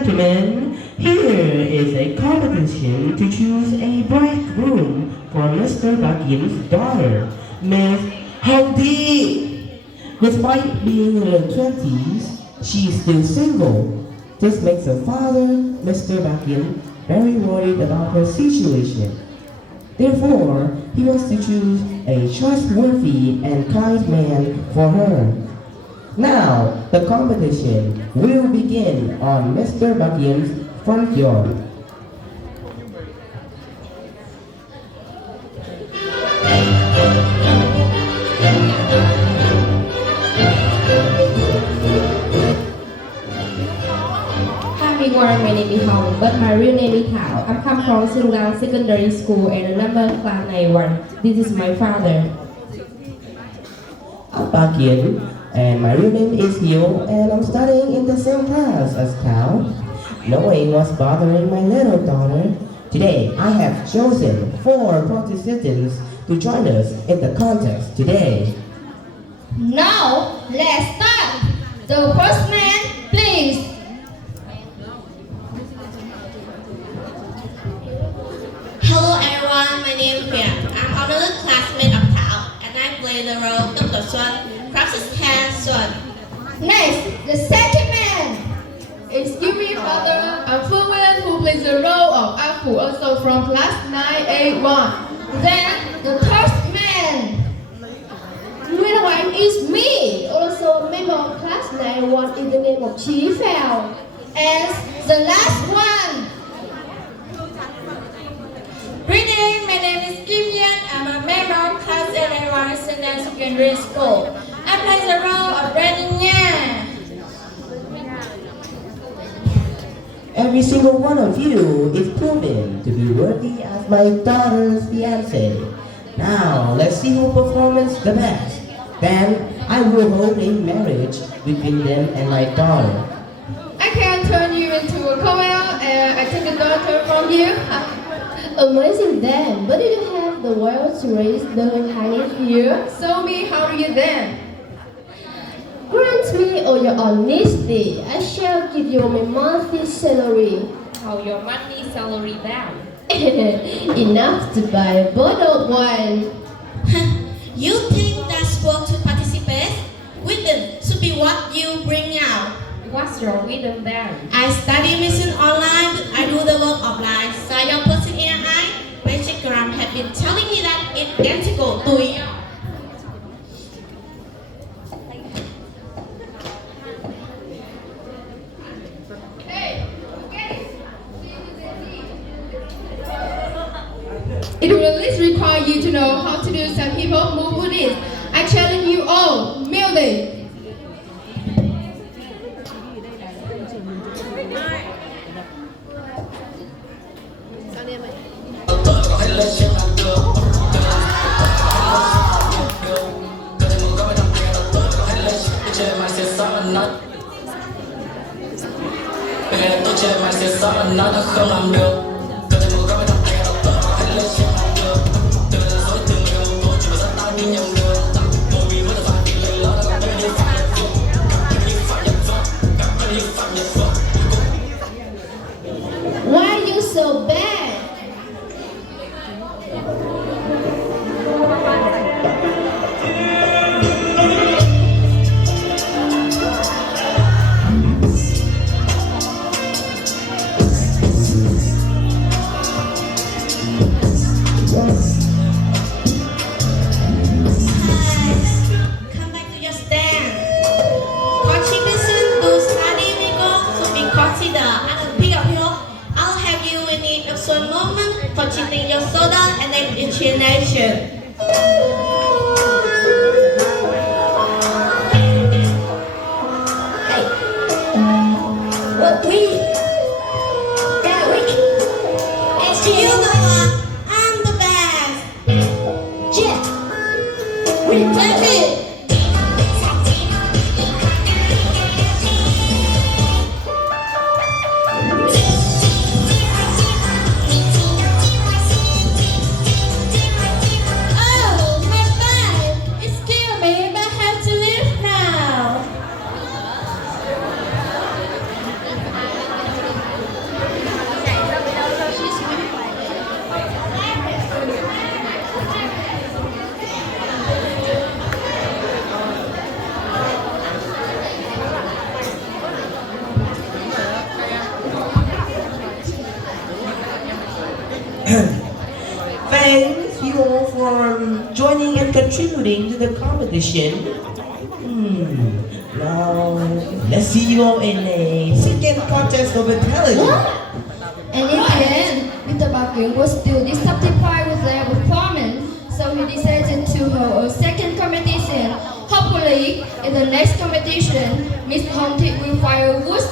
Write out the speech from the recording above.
gentlemen, here is a competition to choose a bridegroom for Mr. Bakin's daughter, Miss Howdy. Despite being in her 20s, she is still single. This makes her father, Mr. Bakin, very worried about her situation. Therefore, he wants to choose a trustworthy and kind man for her. Now, the competition will begin on Mr. Bakin's front yard. Hi everyone, my name is Hong, but my real name is Thảo. I come from Sinlang Secondary School and the number class 91. This is my father. I'm Bakin, and my real name is Hiếu, and I'm studying in the same class as Thảo. Knowing what's bothering my little daughter, today I have chosen 4 participants to join us in the contest today. Now, let's start. The first man, please. Hello everyone, my name is Quyền. I'm another classmate of Thảo and I play the role of Dr. Xuân, Francis Han Xuân. Next, the second man. Excuse me, father. I'm Phương Nguyên, who plays the role of A Phủ, also from class 9A1. Then, the third man. Real one is me, also a member of class 91 in the name of Chi Phèo. And the last one. Greetings, my name is Kim Yen. I'm a member of class 81 Sinang Secondary School. I play the role of Brandon Yan. Every single one of you is proven to be worthy as my daughter's fiancé. Now, let's see who performs the best. Then, I will hold a marriage between them and my daughter. I can turn you into a coil and I take a daughter from you. Amazing then, but did you have the will to raise the highness here? Show me how to get them. Grant me all your honesty. I shall give you my monthly salary. How your monthly salary down? Enough to buy a bottle of wine. You think that's work to participate? Wisdom should be what you bring out. What's your wisdom then? I study medicine online, but I do the work offline. So your person in I, Instagram have been telling me that it's identical to you. It will at least require you to know how to do some hip hop move with this. I challenge you all, music. Tôi chơi mà sẽ rõ là nó đã không làm được. Tôi thấy một góc bên trong tay đọc tờ và hãy lên trên làm được. Từ là dối từ người một tôi chỉ mà dẫn ta đi nhầm đường. Tôi vì với ta thì lời lỡ đã gặp bên như phạm nhập dụng. Gặp bên như phạm nhập dụng. Gặp bên như phạm nhập dụng. Why are you so bad? Come back to your stand. Contribution to study legal should be considered as a pick of your. I'll have you in need of some moment for cheating your soda and then inclination. What we? That we? It's You you. know what? I'm the best. Jet. We That's it. Oh, my bad. Excuse me, but I have to leave now. Thanks you all for joining and contributing to the competition. Now, let's see you all in a second contest of intelligence. And in the end, Mr. Bakun was still dissatisfied with their performance, so he decided to hold a second competition. Hopefully, in the next competition, Miss Hong Thi will find a good